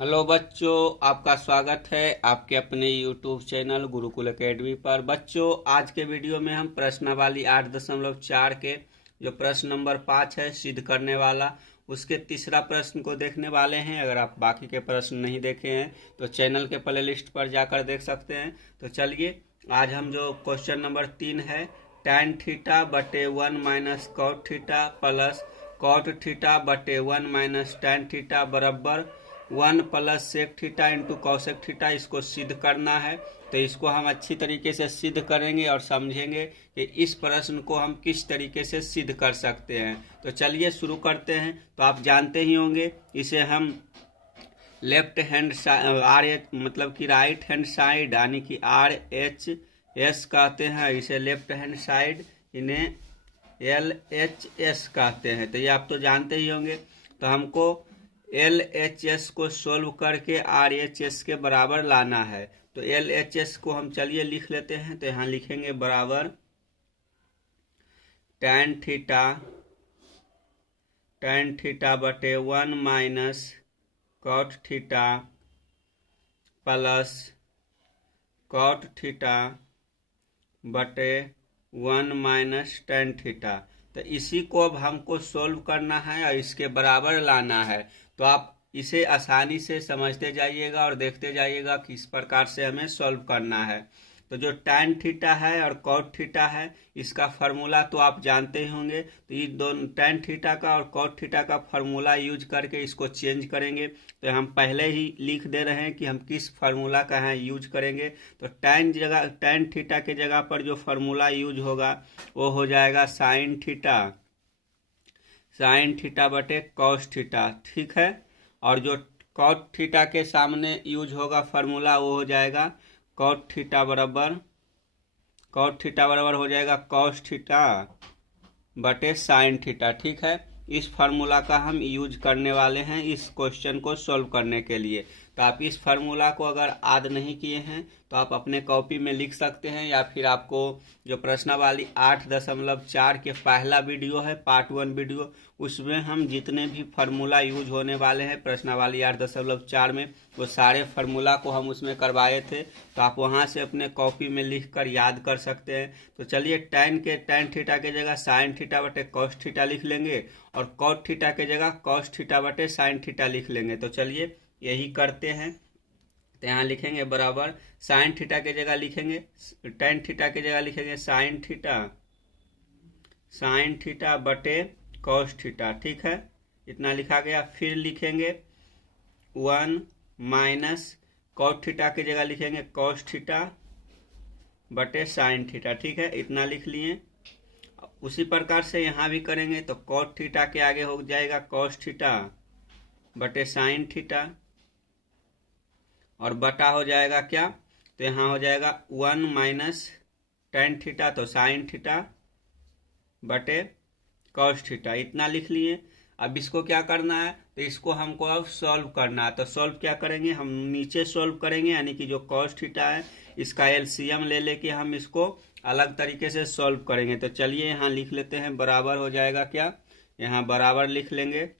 Hello बच्चों, आपका स्वागत है आपके अपने यूट्यूब चैनल गुरुकुल एकेडमी पर। बच्चों, आज के वीडियो में हम प्रश्नावली 8.4 के जो प्रश्न नंबर 5 है सिद्ध करने वाला, उसके तीसरा प्रश्न को देखने वाले हैं। अगर आप बाकी के प्रश्न नहीं देखे हैं तो चैनल के प्लेलिस्ट पर जाकर देख सकते हैं। तो चलिए, आज हम जो क्वेश्चन नंबर 3 है, tan थीटा बटे 1 minus cot theta plus cot theta बटे 1 माइनस tan थीटा बराबर 1 plus sec theta into cosec theta, इसको सिद्ध करना है। तो इसको हम अच्छी तरीके से सिद्ध करेंगे और समझेंगे कि इस प्रश्न को हम किस तरीके से सिद्ध कर सकते हैं। तो चलिए शुरू करते हैं। तो आप जानते ही होंगे, इसे हम लेफ्ट हैंड साइड मतलब कि राइट हैंड साइड यानी कि RHS कहते हैं। इसे लेफ्ट हैंड साइड इन्हें LHS कहते हैं। तो ये आप तो जानते ही होंगे। तो हमको LHS को सोल्व करके RHS के बराबर लाना है। तो LHS को हम चलिए लिख लेते हैं। तो यहाँ लिखेंगे बराबर tan थीटा बटे 1 minus cot theta plus cot theta बटे 1 माइनस tan थीटा। तो इसी को अब हमको सोल्व करना है और इसके बराबर लाना है। तो आप इसे आसानी से समझते जाइएगा और देखते जाइएगा किस प्रकार से हमें सॉल्व करना है। तो जो tan थीटा है और cot थीटा है, इसका फार्मूला तो आप जानते ही होंगे। तो ये दोनों tan थीटा का और cot थीटा का फार्मूला यूज करके इसको चेंज करेंगे। तो हम पहले ही लिख दे रहे हैं कि हम किस फार्मूला का है यूज करेंगे। तो tan थीटा के जगह पर जो फार्मूला यूज होगा वो हो जाएगा साइन थीटा बटे कॉस थीटा, ठीक है। और जो कॉट थीटा के सामने यूज होगा फार्मूला वो हो जाएगा कॉट थीटा बराबर हो जाएगा कॉस थीटा बटे साइन थीटा, ठीक है। इस फार्मूला का हम यूज करने वाले हैं इस क्वेश्चन को सॉल्व करने के लिए। तो आप इस फार्मूला को अगर याद नहीं किए हैं तो आप अपने कॉपी में लिख सकते हैं, या फिर आपको जो प्रश्नावली 8.4 के पहला वीडियो है पार्ट 1 वीडियो, उसमें हम जितने भी फार्मूला यूज होने वाले हैं प्रश्नावली 8.4 में, वो सारे फार्मूला को हम उसमें करवाए थे। तो आप वहां से अपने कॉपी में लिख कर याद कर सकते हैं। तो चलिए, tan थीटा के जगह साइन थीटा बटे कॉस थीटा लिख लेंगे और कॉट थीटा के जगह कॉस थीटा बटे साइन थीटा लिख लेंगे। तो चलिए यही करते हैं। तो यहाँ लिखेंगे बराबर साइन थीटा के जगह लिखेंगे tan थीटा के जगह लिखेंगे साइन थीटा बटे कॉस थीटा, ठीक है। इतना लिखा गया। फिर लिखेंगे 1 माइनस कॉट थीटा की जगह लिखेंगे कॉस थीटा बटे साइन थीटा, ठीक है। इतना लिख लिए। उसी प्रकार से यहाँ भी करेंगे। तो कॉट थीटा के आगे हो जाएगा कॉस थीटा बटे साइन थीटा और बटा हो जाएगा क्या, तो यहाँ हो जाएगा 1 माइनस tan थीटा तो साइन थीटा बटे कॉस थीटा, इतना लिख लिए। अब इसको क्या करना है, तो इसको हमको अब सॉल्व करना है। तो सॉल्व क्या करेंगे, हम नीचे सॉल्व करेंगे, यानी कि जो कॉस थीटा है इसका LCM ले लेके हम इसको अलग तरीके से सॉल्व करेंगे। तो चलिए यहाँ लिख लेते हैं, बराबर हो जाएगा क्या, यहाँ बराबर लिख लेंगे।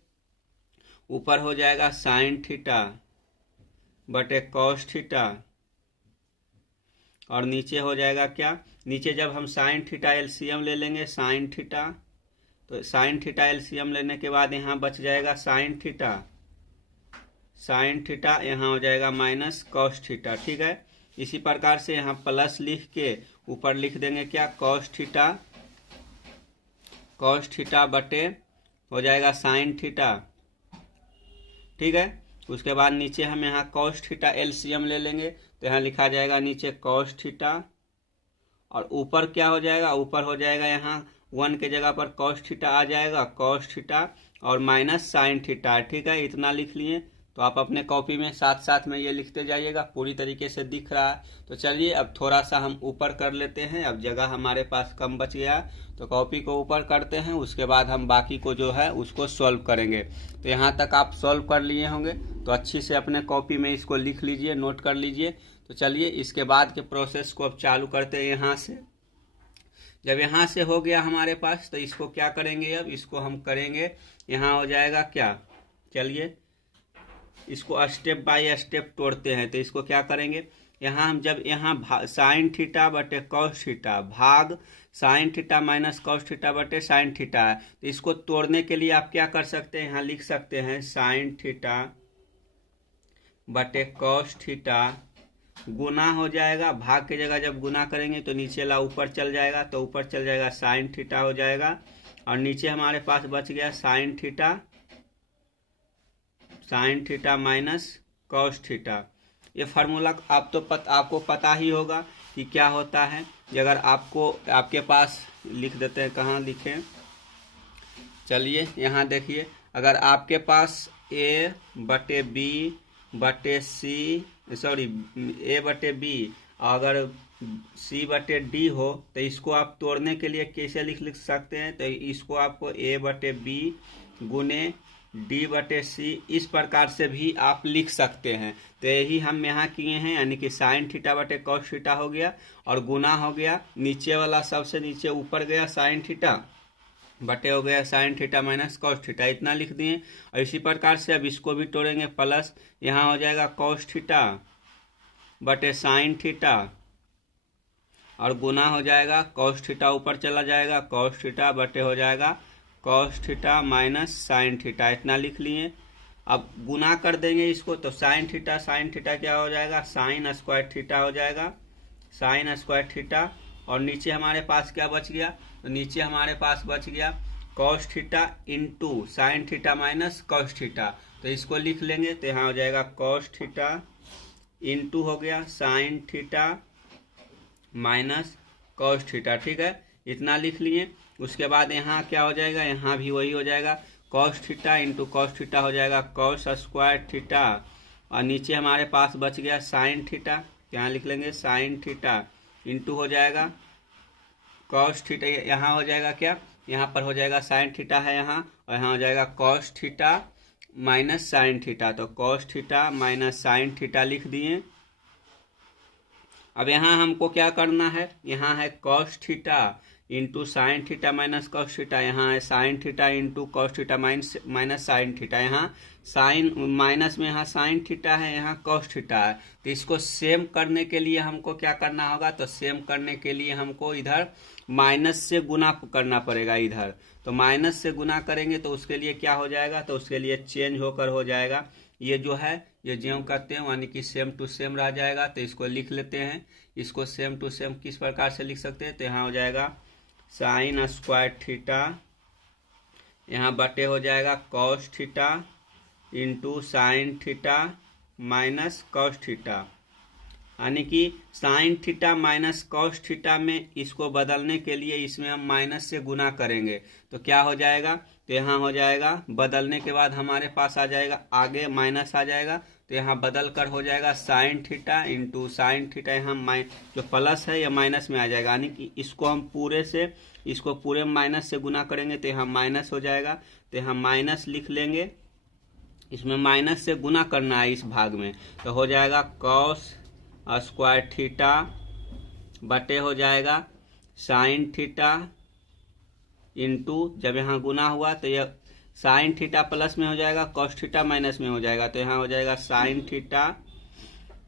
ऊपर हो जाएगा साइन थीटा बटे कॉस थीटा और नीचे हो जाएगा क्या, नीचे जब हम साइन थीटा LCM ले लेंगे साइन थीटा, तो साइन थीटा LCM लेने के बाद यहाँ बच जाएगा साइन थीटा यहाँ हो जाएगा माइनस कॉस थीटा, ठीक है। इसी प्रकार से यहाँ प्लस लिख के ऊपर लिख देंगे क्या, कॉस थीटा बटे हो जाएगा साइन थीटा, ठीक है। उसके बाद नीचे हम यहाँ कॉस थीटा LCM ले लेंगे। तो यहाँ लिखा जाएगा नीचे कॉस थीटा और ऊपर क्या हो जाएगा, ऊपर हो जाएगा यहाँ 1 के जगह पर कॉस थीटा आ जाएगा, कॉस थीटा और माइनस साइन थीटा, ठीक है। इतना लिख लिए। तो आप अपने कॉपी में साथ साथ में ये लिखते जाइएगा, पूरी तरीके से दिख रहा है। तो चलिए अब थोड़ा सा हम ऊपर कर लेते हैं। अब जगह हमारे पास कम बच गया, तो कॉपी को ऊपर करते हैं। उसके बाद हम बाकी को जो है उसको सॉल्व करेंगे। तो यहाँ तक आप सॉल्व कर लिए होंगे, तो अच्छी से अपने कॉपी में इसको लिख लीजिए, नोट कर लीजिए। तो चलिए इसके बाद के प्रोसेस को अब चालू करते हैं। यहाँ से जब यहाँ से हो गया हमारे पास, तो इसको क्या करेंगे, अब इसको हम करेंगे, यहाँ हो जाएगा क्या, चलिए इसको स्टेप बाय स्टेप तोड़ते हैं। तो इसको क्या करेंगे, यहाँ हम जब यहाँ साइन थीटा बटे कॉस थीटा भाग sign theta minus cos theta बटे साइन थीटा है, तो इसको तोड़ने के लिए आप क्या कर सकते हैं, यहाँ लिख सकते हैं साइन थीटा बटे कॉस थीटा गुना हो जाएगा, भाग की जगह जब गुना करेंगे तो नीचे ला ऊपर चल जाएगा, तो ऊपर चल जाएगा साइन थीटा हो जाएगा, और नीचे हमारे पास बच गया sign theta minus cos theta. ये फार्मूला आपको पता ही होगा कि क्या होता है। अगर आपके पास लिख देते हैं, कहाँ लिखें, चलिए यहाँ देखिए, अगर आपके पास ए बटे बी अगर सी बटे डी हो तो इसको आप तोड़ने के लिए कैसे लिख सकते हैं, तो इसको आपको ए बटे बी गुने डी बटे सी इस प्रकार से भी आप लिख सकते हैं। तो यही हम यहाँ किए हैं, यानी कि साइन थीटा बटे कॉस थीटा हो गया और गुना हो गया नीचे वाला सबसे नीचे ऊपर गया साइन थीटा बटे हो गया sign theta minus cos theta, इतना लिख दिए। और इसी प्रकार से अब इसको भी तोड़ेंगे, प्लस यहाँ हो जाएगा कॉस थीटा बटे साइन थीटा और गुना हो जाएगा कॉस थीटा ऊपर चला जाएगा कॉस थीटा बटे हो जाएगा cos theta minus sine theta, इतना लिख लिए। अब गुना कर देंगे इसको, तो साइन थीटा क्या हो जाएगा, साइन स्क्वायर थीटा हो जाएगा, साइन स्क्वायर थीटा। और नीचे हमारे पास क्या बच गया, तो नीचे हमारे पास बच गया cos theta into sine theta minus cos theta, तो इसको लिख लेंगे। तो यहाँ हो जाएगा कॉस थीटा इंटू हो गया sign theta minus cos theta, ठीक है, इतना लिख लिए। उसके बाद यहाँ क्या हो जाएगा, यहाँ भी वही हो जाएगा cos theta into cos theta हो जाएगा कॉस स्क्वायर थीटा, और नीचे हमारे पास बच गया साइन थीटा, यहाँ लिख लेंगे साइन थीटा इंटू हो जाएगा कॉस थीटा, यहाँ हो जाएगा क्या, यहाँ पर हो जाएगा साइन थीटा है यहाँ, और यहाँ हो जाएगा cos theta minus sine theta, तो cos theta minus sine theta लिख दिए। अब यहाँ हमको क्या करना है, यहाँ है cos theta into sine theta minus cos theta, यहाँ है sign theta into cos theta minus sine theta, यहाँ साइन माइनस में यहाँ साइन थीटा है, यहाँ कॉस थीटा है। तो इसको सेम करने के लिए हमको क्या करना होगा, तो सेम करने के लिए हमको इधर माइनस से गुना करना पड़ेगा इधर, तो माइनस से गुना करेंगे तो उसके लिए क्या हो जाएगा, तो उसके लिए चेंज होकर हो जाएगा, ये जो है ये ज्यों करते हैं यानी कि सेम टू सेम रह जाएगा। तो इसको लिख लेते हैं, इसको सेम टू सेम किस प्रकार से लिख सकते हैं, तो यहाँ हो जाएगा साइन स्क्वायर थीटा, यहाँ बटे हो जाएगा cos theta into sine theta minus cos theta, यानी कि sine theta minus cos theta में इसको बदलने के लिए इसमें हम माइनस से गुना करेंगे, तो क्या हो जाएगा, तो यहाँ हो जाएगा बदलने के बाद हमारे पास आ जाएगा आगे माइनस आ जाएगा, तो यहाँ बदल कर हो जाएगा sign theta into sine theta, यहाँ जो प्लस है या माइनस में आ जाएगा, यानी कि इसको हम पूरे माइनस से गुना करेंगे तो यहाँ माइनस हो जाएगा, तो यहाँ माइनस लिख लेंगे, इसमें माइनस से गुना करना है इस भाग में, तो हो जाएगा कॉस स्क्वायर थीटा बटे हो जाएगा साइन थीटा इंटू जब यहाँ गुना हुआ तो यह साइन थीटा प्लस में हो जाएगा कॉस थीटा माइनस में हो जाएगा, तो यहाँ हो जाएगा sign theta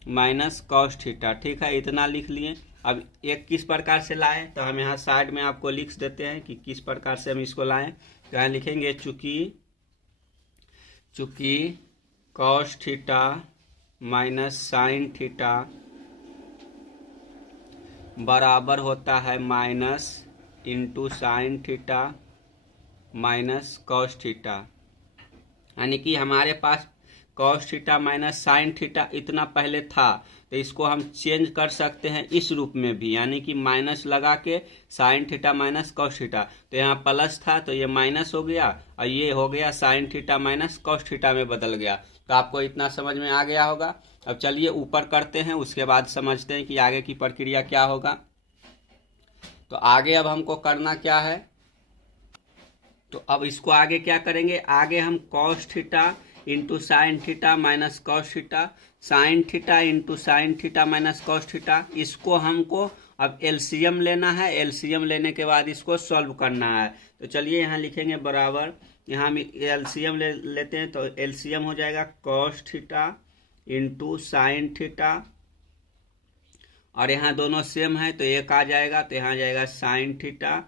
minus cos theta, ठीक है, इतना लिख लिए। अब एक किस प्रकार से लाए, तो हम यहाँ साइड में आपको लिख देते हैं कि किस प्रकार से हम इसको लाएं, तो यहाँ लिखेंगे चूंकि cos theta minus sine theta बराबर होता है minus into sine theta minus cos theta, यानी कि हमारे पास cos theta minus sine theta इतना पहले था, तो इसको हम चेंज कर सकते हैं इस रूप में भी, यानी कि माइनस लगा के sign theta minus cos theta, तो यहाँ प्लस था तो ये माइनस हो गया और ये हो गया sign theta minus cos theta में बदल गया। तो आपको इतना समझ में आ गया होगा। अब चलिए ऊपर करते हैं, उसके बाद समझते हैं कि आगे की प्रक्रिया क्या होगा। तो आगे अब हमको करना क्या है, तो अब इसको आगे क्या करेंगे, आगे हम cos theta into sine theta minus cos theta, sign theta into sine theta minus cos theta, इसको हमको अब एलसीएम लेना है, एलसीएम लेने के बाद इसको सॉल्व करना है। तो चलिए यहाँ लिखेंगे बराबर यहाँ हम एलसीएम लेते हैं, तो एलसीएम हो जाएगा cos theta into sine theta, और यहाँ दोनों सेम है तो एक आ जाएगा, तो यहाँ आ जाएगा sign theta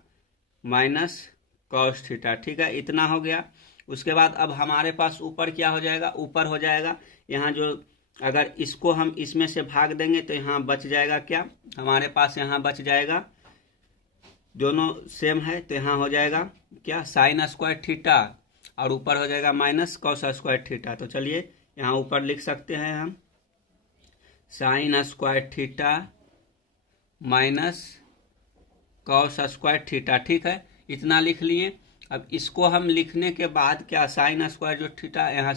minus cos theta. ठीक है, इतना हो गया। उसके बाद अब हमारे पास ऊपर क्या हो जाएगा, ऊपर हो जाएगा यहाँ जो, अगर इसको हम इसमें से भाग देंगे तो यहाँ बच जाएगा क्या हमारे पास, यहाँ बच जाएगा, दोनों सेम है तो यहाँ हो जाएगा क्या साइन स्क्वायर थीटा, और ऊपर हो जाएगा माइनस कॉस स्क्वायर थीटा। तो चलिए यहाँ ऊपर लिख सकते हैं हम sign square theta minus cos square theta. ठीक है, इतना लिख लिए। अब इसको हम लिखने के बाद क्या, साइन स्क्वायर जो थीटा यहाँ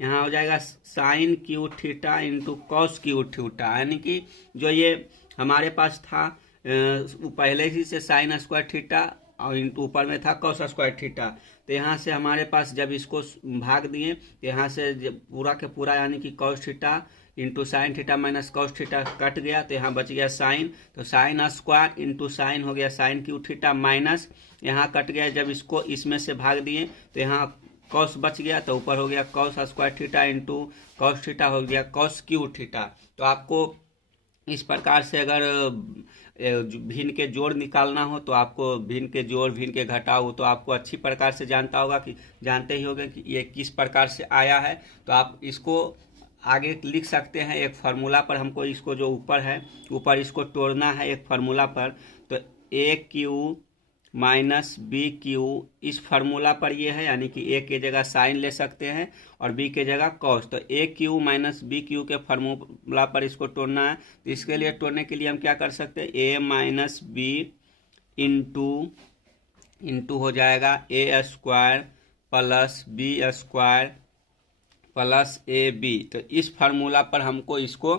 यहाँ हो जाएगा sine Q theta into cos Q theta, यानी कि जो ये हमारे पास था पहले ही से साइन स्क्वायर थीटा और ऊपर में था कॉस स्क्वायर थीटा, तो यहाँ से हमारे पास जब इसको भाग दिए तो यहाँ से पूरा के पूरा यानी कि cos theta into sine theta minus cos theta cut गया, तो यहाँ बच गया साइन, तो साइन स्क्वायर इंटू साइन हो गया साइन क्यू थीटा माइनस यहाँ कट गया, जब इसको इसमें से भाग दिए तो यहाँ कॉस बच गया, तो ऊपर हो गया cos square theta into cos theta हो गया कॉस क्यू थीटा। तो आपको इस प्रकार से अगर भिन्न के जोड़ निकालना हो तो आपको भिन्न के जोड़ भिन्न के घटाव हो तो आपको अच्छी प्रकार से जानते ही होंगे कि ये किस प्रकार से आया है। तो आप इसको आगे लिख सकते हैं एक फार्मूला पर, हमको इसको जो ऊपर है ऊपर इसको तोड़ना है एक फार्मूला पर, तो ए क्यू माइनस बी क्यू इस फार्मूला पर ये है, यानी कि ए के जगह साइन ले सकते हैं और बी के जगह कॉस, तो ए क्यू माइनस बी क्यू के फार्मूला पर इसको तोड़ना है। तो इसके लिए तोड़ने के लिए हम क्या कर सकते हैं, ए माइनस बी इंटू हो जाएगा A square plus B square plus A B. तो इस फार्मूला पर हमको इसको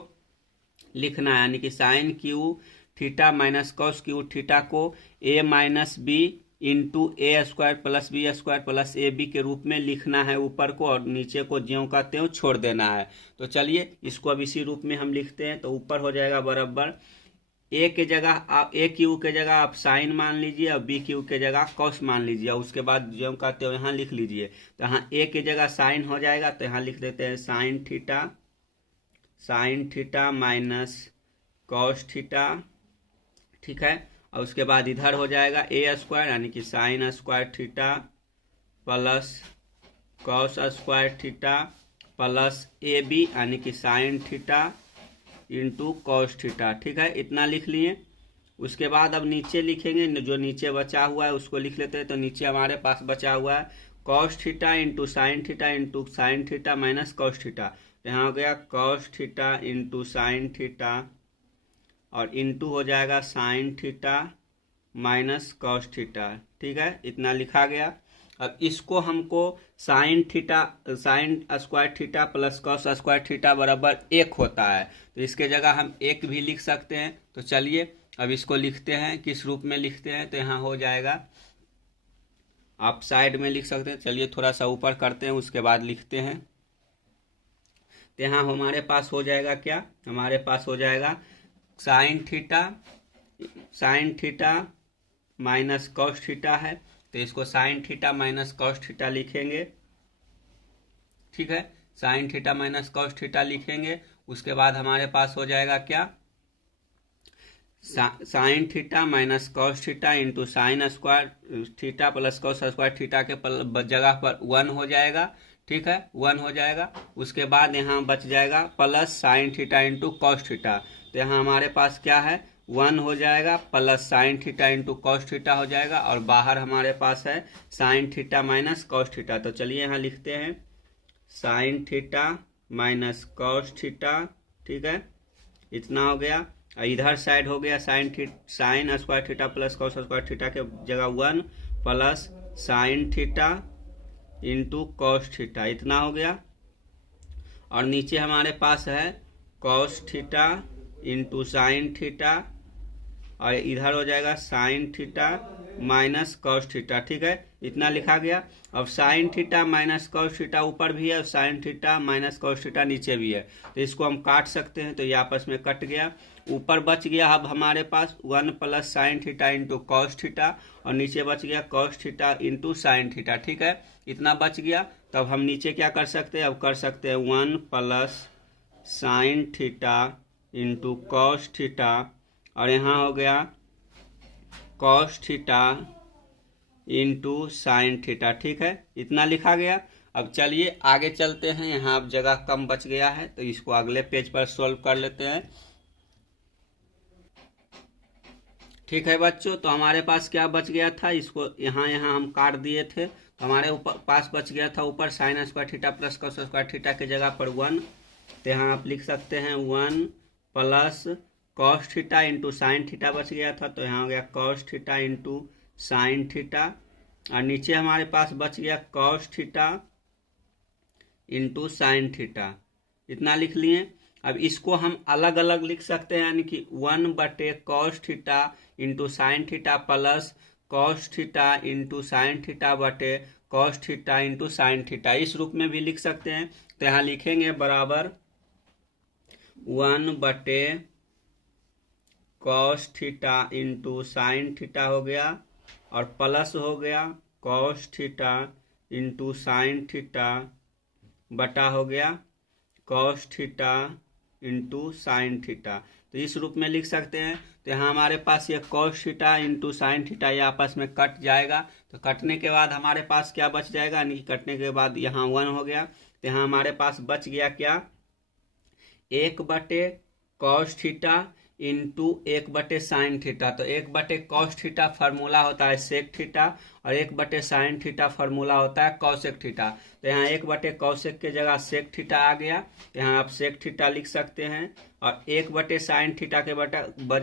लिखना है, यानी कि sine Q theta minus cos Q theta को A minus B into A square plus B square plus A B के रूप में लिखना है ऊपर को, और नीचे को ज्यों का त्यों छोड़ देना है। तो चलिए इसको अब इसी रूप में हम लिखते हैं। तो ऊपर हो जाएगा बराबर ए के जगह आप ए क्यू के जगह आप साइन मान लीजिए और बी क्यू के जगह कॉस मान लीजिए, और उसके बाद ज्यों का त्यों यहाँ लिख लीजिए। तो यहाँ ए के जगह साइन हो जाएगा, तो यहाँ लिख देते हैं sign theta minus cos theta. ठीक है, और उसके बाद इधर हो जाएगा ए स्क्वायर यानी कि sine square theta plus cos square theta plus ए बी यानी कि sine theta into cos theta. ठीक है, इतना लिख लिए। उसके बाद अब नीचे लिखेंगे, जो नीचे बचा हुआ है उसको लिख लेते हैं। तो नीचे हमारे पास बचा हुआ है cos theta into sine theta minus cos theta. यहाँ हो गया cos theta into sine theta और इंटू हो जाएगा sign theta minus cos theta. ठीक है, इतना लिखा गया। अब इसको हमको sign square theta plus cos square theta बराबर 1 होता है, तो इसके जगह हम 1 भी लिख सकते हैं। तो चलिए अब इसको लिखते हैं, किस रूप में लिखते हैं, तो यहाँ हो जाएगा, आप साइड में लिख सकते हैं। चलिए थोड़ा सा ऊपर करते हैं, उसके बाद लिखते हैं। तो यहाँ हमारे पास हो जाएगा क्या, हमारे पास हो जाएगा sign theta minus cos theta है, तो इसको sign theta minus cos theta लिखेंगे। ठीक है, sign theta minus cos theta लिखेंगे। उसके बाद हमारे पास हो जाएगा क्या, sign theta minus cos theta into sine square theta plus cos square theta के जगह पर 1 हो जाएगा। ठीक है, 1 हो जाएगा। उसके बाद यहाँ बच जाएगा plus sign theta into cos theta. तो यहाँ हमारे पास क्या है, 1 हो जाएगा plus sign theta into cos theta हो जाएगा, और बाहर हमारे पास है sign theta minus cos theta. तो चलिए यहाँ लिखते हैं sign theta minus cos theta. ठीक है, इतना हो गया। इधर साइड हो गया sign square theta plus cos square theta के जगह 1 plus sign theta into cos theta, इतना हो गया। और नीचे हमारे पास है cos theta into sine theta, और इधर हो जाएगा sign theta minus cos theta. ठीक है, इतना लिखा गया। अब sign theta minus cos theta ऊपर भी है और sign theta minus cos theta नीचे भी है, तो इसको हम काट सकते हैं। तो ये आपस में कट गया। ऊपर बच गया अब हमारे पास 1 plus sign theta into cos theta, और नीचे बच गया cos theta into sine theta. ठीक है, इतना बच गया। तो अब हम नीचे क्या कर सकते हैं, अब कर सकते हैं 1 plus sign theta into cos theta, और यहाँ हो गया cos theta into sine theta. ठीक है, इतना लिखा गया। अब चलिए आगे चलते हैं, यहाँ अब जगह कम बच गया है तो इसको अगले पेज पर सॉल्व कर लेते हैं। ठीक है बच्चों, तो हमारे पास क्या बच गया था, इसको यहाँ हम काट दिए थे, तो हमारे ऊपर पास बच गया था ऊपर sign square theta plus cos square theta की जगह पर 1। तो यहाँ आप लिख सकते हैं 1 plus cos theta into sine theta बच गया था, तो यहाँ हो गया cos theta into sine theta, और नीचे हमारे पास बच गया cos theta into sine theta. इतना लिख लिए। अब इसको हम अलग अलग लिख सकते हैं, यानी कि 1/cos theta into sine theta plus cos theta into sine theta बटे cos theta into sine theta, इस रूप में भी लिख सकते हैं। तो यहाँ लिखेंगे बराबर 1/cos theta into sine theta हो गया, और प्लस हो गया cos theta into sine theta बटा हो गया cos theta into sine theta. तो इस रूप में लिख सकते हैं। तो यहाँ हमारे पास ये cos theta into sine theta ये आपस में कट जाएगा, तो कटने के बाद हमारे पास क्या बच जाएगा, यानी कि कटने के बाद यहाँ 1 हो गया। तो यहाँ हमारे पास बच गया क्या, 1/cos थीटा इंटू 1/साइन थीटा। तो 1/cos थीटा फार्मूला होता है सेक थीटा, और 1/साइन थीटा फार्मूला होता है कॉसेक थीटा। तो यहाँ 1/कॉसेक के जगह सेक थीटा आ गया, यहाँ आप सेक थीटा लिख सकते हैं, और 1/साइन थीटा के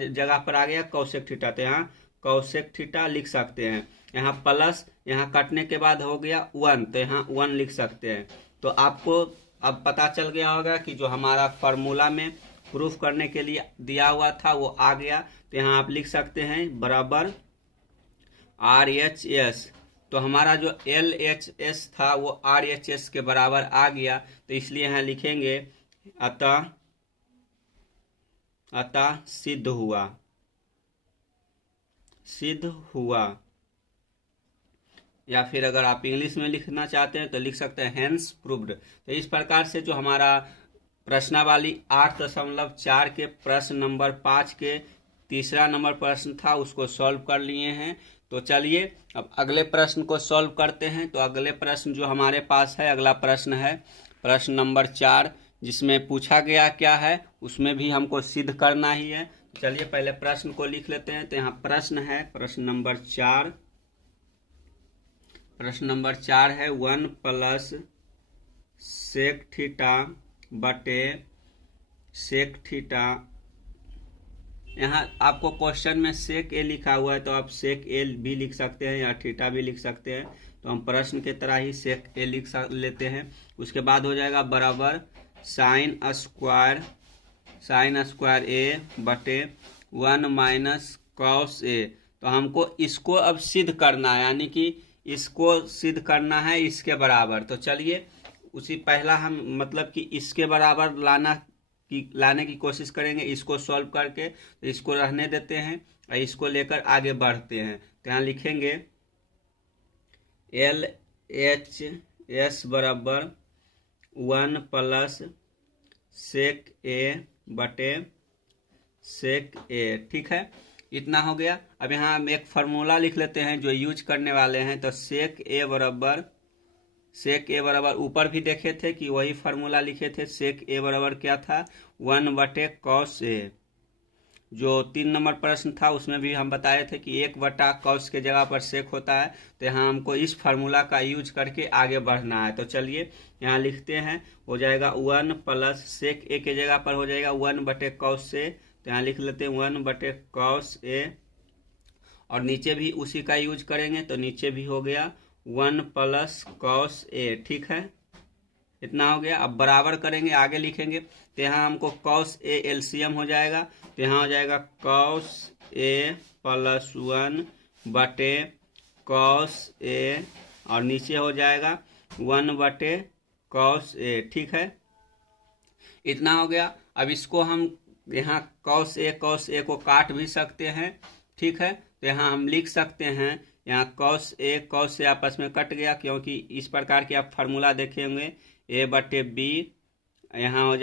जगह पर आ गया कॉसेक थीटा, तो यहाँ कॉसेक थीटा लिख सकते हैं। यहाँ प्लस यहाँ कटने के बाद हो गया 1, तो यहाँ 1 लिख सकते हैं। तो आपको अब पता चल गया होगा कि जो हमारा फार्मूला में प्रूफ करने के लिए दिया हुआ था वो आ गया। तो यहाँ आप लिख सकते हैं बराबर RHS, तो हमारा जो LHS था वो RHS के बराबर आ गया। तो इसलिए यहाँ लिखेंगे अतः सिद्ध हुआ, या फिर अगर आप इंग्लिश में लिखना चाहते हैं तो लिख सकते हैं हेंस प्रूव्ड। तो इस प्रकार से जो हमारा प्रश्नावली 8.4 के प्रश्न नंबर 5 के तीसरा नंबर प्रश्न था उसको सॉल्व कर लिए हैं। तो चलिए अब अगले प्रश्न को सॉल्व करते हैं। तो अगले प्रश्न जो हमारे पास है, अगला प्रश्न है प्रश्न नंबर 4, जिसमें पूछा गया क्या है उसमें भी हमको सिद्ध करना ही है। चलिए पहले प्रश्न को लिख लेते हैं। तो यहाँ प्रश्न है प्रश्न नंबर 4, प्रश्न नंबर 4 है 1 प्लस सेक थीटा बटे सेक थीटा। यहाँ आपको क्वेश्चन में सेक ए लिखा हुआ है, तो आप सेक ए भी लिख सकते हैं या थीटा भी लिख सकते हैं। तो हम प्रश्न के तरह ही सेक ए लिख लेते हैं। उसके बाद हो जाएगा बराबर साइन स्क्वायर ए बटे 1 माइनस कॉस ए। तो हमको इसको अब सिद्ध करना है, यानी कि इसको सिद्ध करना है इसके बराबर। तो चलिए उसी पहला हम मतलब कि इसके बराबर लाने की कोशिश करेंगे इसको सॉल्व करके। तो इसको रहने देते हैं और इसको लेकर आगे बढ़ते हैं। तो यहाँ लिखेंगे LHS बराबर 1 प्लस सेक ए बटे सेक ए। ठीक है, इतना हो गया। अब यहाँ हम एक फार्मूला लिख लेते हैं जो यूज करने वाले हैं। तो सेक ए बराबर ऊपर भी देखे थे कि वही फार्मूला लिखे थे। सेक ए बराबर क्या था, 1/cos ए। जो 3 नंबर प्रश्न था उसमें भी हम बताए थे कि 1/cos के जगह पर सेक होता है। तो यहाँ हमको इस फार्मूला का यूज करके आगे बढ़ना है। तो चलिए यहाँ लिखते हैं, हो जाएगा 1 प्लस सेक ए के जगह पर हो जाएगा 1/cos ए। तो यहाँ लिख लेते हैं 1/cos ए, और नीचे भी उसी का यूज करेंगे। तो नीचे भी हो गया 1 प्लस cos ए। ठीक है, इतना हो गया। अब बराबर करेंगे, आगे लिखेंगे। तो यहाँ हमको cos ए एलसीएम हो जाएगा। तो यहाँ हो जाएगा cos ए प्लस 1 बटे cos ए, और नीचे हो जाएगा 1/cos ए। ठीक है, इतना हो गया। अब इसको हम यहाँ cos ए को काट भी सकते हैं। ठीक है, तो यहाँ हम लिख सकते हैं यहाँ कॉस से आपस में कट गया, क्योंकि इस प्रकार के आप फार्मूला देखे होंगे, ए बटे बी यहाँ हो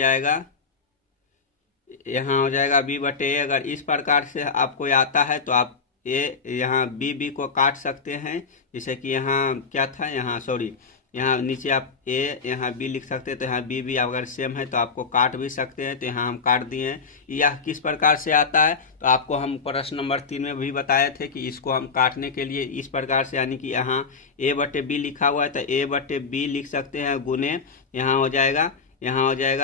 जाएगा बी बटे ए। अगर इस प्रकार से आपको आता है तो आप ए यहाँ बी को काट सकते हैं, जैसे कि यहाँ क्या था, यहाँ नीचे आप ए यहाँ बी लिख सकते हैं, तो यहाँ बी अगर सेम है तो आपको काट भी सकते हैं, तो यहाँ हम काट दिए हैं। यह किस प्रकार से आता है तो आपको हम प्रश्न नंबर 3 में भी बताए थे कि इसको हम काटने के लिए इस प्रकार से, यानी कि यहाँ ए बटे बी लिखा हुआ है तो ए बटे बी लिख सकते हैं, गुने यहाँ हो जाएगा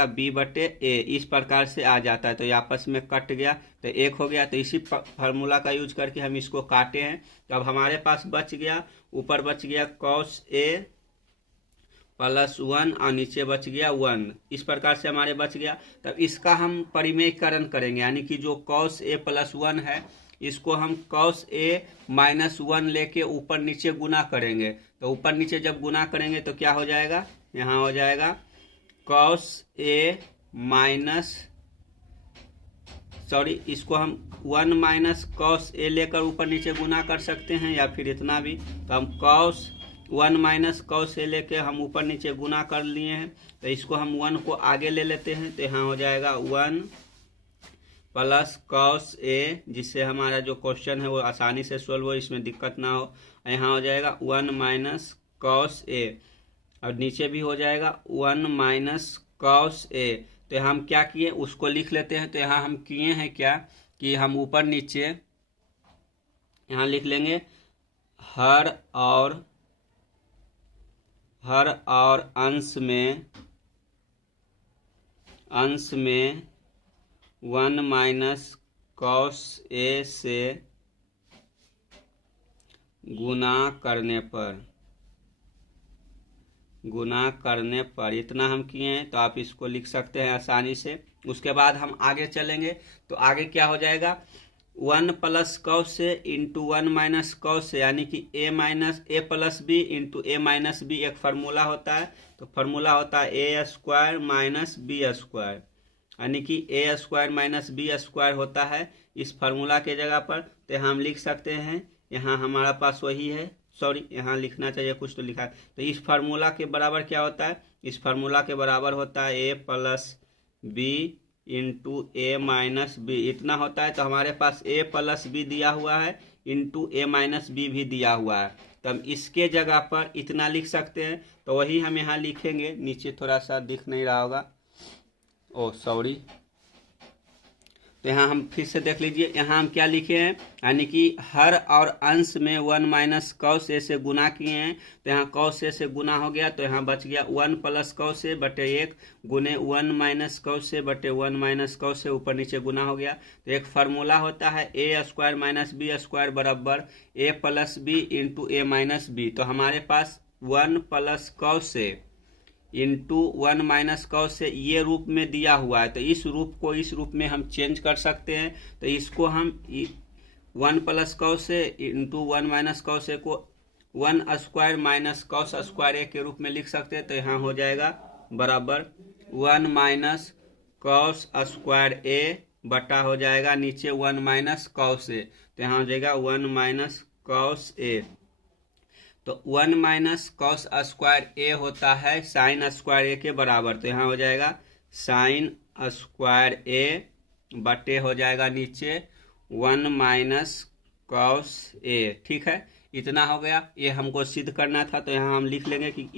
बी बटे ए। इस प्रकार से आ जाता है, तो ये आपस में कट गया तो एक हो गया। तो इसी फार्मूला का यूज करके हम इसको काटे हैं। तो अब हमारे पास ऊपर बच गया कॉस ए प्लस 1 और नीचे बच गया 1। इस प्रकार से हमारे बच गया। तब इसका हम परिमेयकरण करेंगे, यानी कि जो कॉस ए प्लस 1 है इसको हम कॉस ए माइनस 1 लेके ऊपर नीचे गुना करेंगे। तो ऊपर नीचे जब गुना करेंगे तो क्या हो जाएगा, यहाँ हो जाएगा कॉस ए माइनस इसको हम 1 माइनस कॉस ए लेकर ऊपर नीचे गुना कर सकते हैं, या फिर इतना भी। तो हम कॉस 1 माइनस कॉस ए लेके हम ऊपर नीचे गुना कर लिए हैं। तो इसको हम 1 को आगे ले लेते हैं, तो यहाँ हो जाएगा 1 प्लस कॉस ए, जिससे हमारा जो क्वेश्चन है वो आसानी से सोल्व हो, इसमें दिक्कत ना हो। यहाँ हो जाएगा 1 माइनस कॉस ए, और नीचे भी हो जाएगा 1 माइनस कॉस ए। तो हम क्या किए उसको लिख लेते हैं। तो यहाँ हम किए हैं क्या कि हम ऊपर नीचे यहाँ लिख लेंगे हर और अंश में 1 माइनस कॉस ए से गुना करने पर इतना हम किए हैं। तो आप इसको लिख सकते हैं आसानी से। उसके बाद हम आगे चलेंगे, तो आगे क्या हो जाएगा 1 प्लस कॉस से इंटू 1 माइनस कॉस से, यानी कि ए प्लस बी इंटू ए माइनस बी एक फार्मूला होता है। तो फार्मूला होता है ए स्क्वायर माइनस बी स्क्वायर, यानी कि ए स्क्वायर माइनस बी स्क्वायर होता है इस फार्मूला के जगह पर। तो हम लिख सकते हैं, यहाँ हमारा पास वही है, यहाँ लिखना चाहिए कुछ तो लिखा है। तो इस फार्मूला के बराबर क्या होता है, इस फार्मूला के बराबर होता है ए प्लस बी इंटू ए माइनस बी, इतना होता है। तो हमारे पास ए प्लस बी दिया हुआ है इंटू ए माइनस बी भी दिया हुआ है। तो हम इसके जगह पर इतना लिख सकते हैं। तो वही हम यहाँ लिखेंगे, नीचे थोड़ा सा दिख नहीं रहा होगा, तो यहाँ हम फिर से देख लीजिए, यहाँ हम क्या लिखे हैं, यानी कि हर और अंश में 1 माइनस कॉस ए से गुना किए हैं। तो यहाँ कॉस ए से गुना हो गया, तो यहाँ बच गया 1 प्लस कॉस ए बटे 1 गुने 1 माइनस कॉस ए बटे 1 माइनस कॉस ए, ऊपर नीचे गुना हो गया। तो एक फार्मूला होता है ए स्क्वायर माइनस बी स्क्वायर बराबर ए प्लस बी इंटू ए माइनस बी। तो हमारे पास 1 plus cos A into 1 minus cos से ये रूप में दिया हुआ है। तो इस रूप को इस रूप में हम चेंज कर सकते हैं। तो इसको हम 1 प्लस कॉस से इंटू 1 माइनस कॉस ए को 1 स्क्वायर माइनस कॉस स्क्वायर ए के रूप में लिख सकते हैं। तो यहाँ हो जाएगा बराबर 1 माइनस कॉस स्क्वायर ए बटा हो जाएगा नीचे 1 माइनस कॉस ए। तो यहाँ हो जाएगा 1 माइनस कॉस ए। तो 1 माइनस कॉस स्क्वायर ए होता है साइन स्क्वायर ए के बराबर। तो यहाँ हो जाएगा साइन स्क्वायर ए बटे हो जाएगा नीचे 1 माइनस कॉस ए। ठीक है, इतना हो गया। ये हमको सिद्ध करना था, तो यहाँ हम लिख लेंगे कि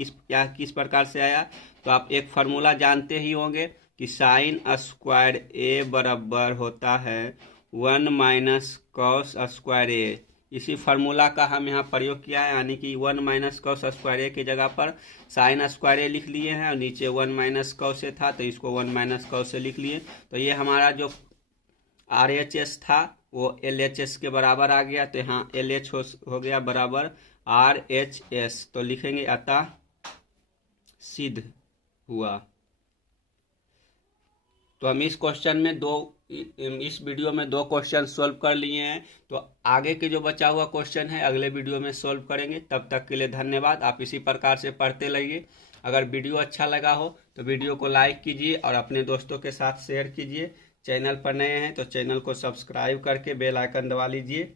किस प्रकार से आया। तो आप एक फार्मूला जानते ही होंगे कि साइन स्क्वायर ए बराबर होता है 1 माइनस कॉस स्क्वायर ए। इसी फार्मूला का हम यहाँ प्रयोग किया है, यानी कि 1 माइनस कॉस स्क्वायर ए की जगह पर साइन स्क्वायर ए लिख लिए हैं, और नीचे 1 माइनस कॉस ए था तो इसको 1 माइनस कॉस ए लिख लिए। तो ये हमारा जो RHS था वो LHS के बराबर आ गया। तो यहाँ LH हो गया बराबर RHS। तो लिखेंगे अतः सिद्ध हुआ। तो हम इस क्वेश्चन में इस वीडियो में 2 क्वेश्चन सोल्व कर लिए हैं। तो आगे के जो बचा हुआ क्वेश्चन है अगले वीडियो में सोल्व करेंगे। तब तक के लिए धन्यवाद। आप इसी प्रकार से पढ़ते रहिए। अगर वीडियो अच्छा लगा हो तो वीडियो को लाइक कीजिए और अपने दोस्तों के साथ शेयर कीजिए। चैनल पर नए हैं तो चैनल को सब्सक्राइब करके बेल आइकन दबा लीजिए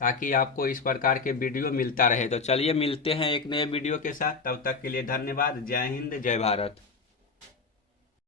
ताकि आपको इस प्रकार के वीडियो मिलता रहे। तो चलिए मिलते हैं एक नए वीडियो के साथ, तब तक के लिए धन्यवाद। जय हिंद, जय भारत।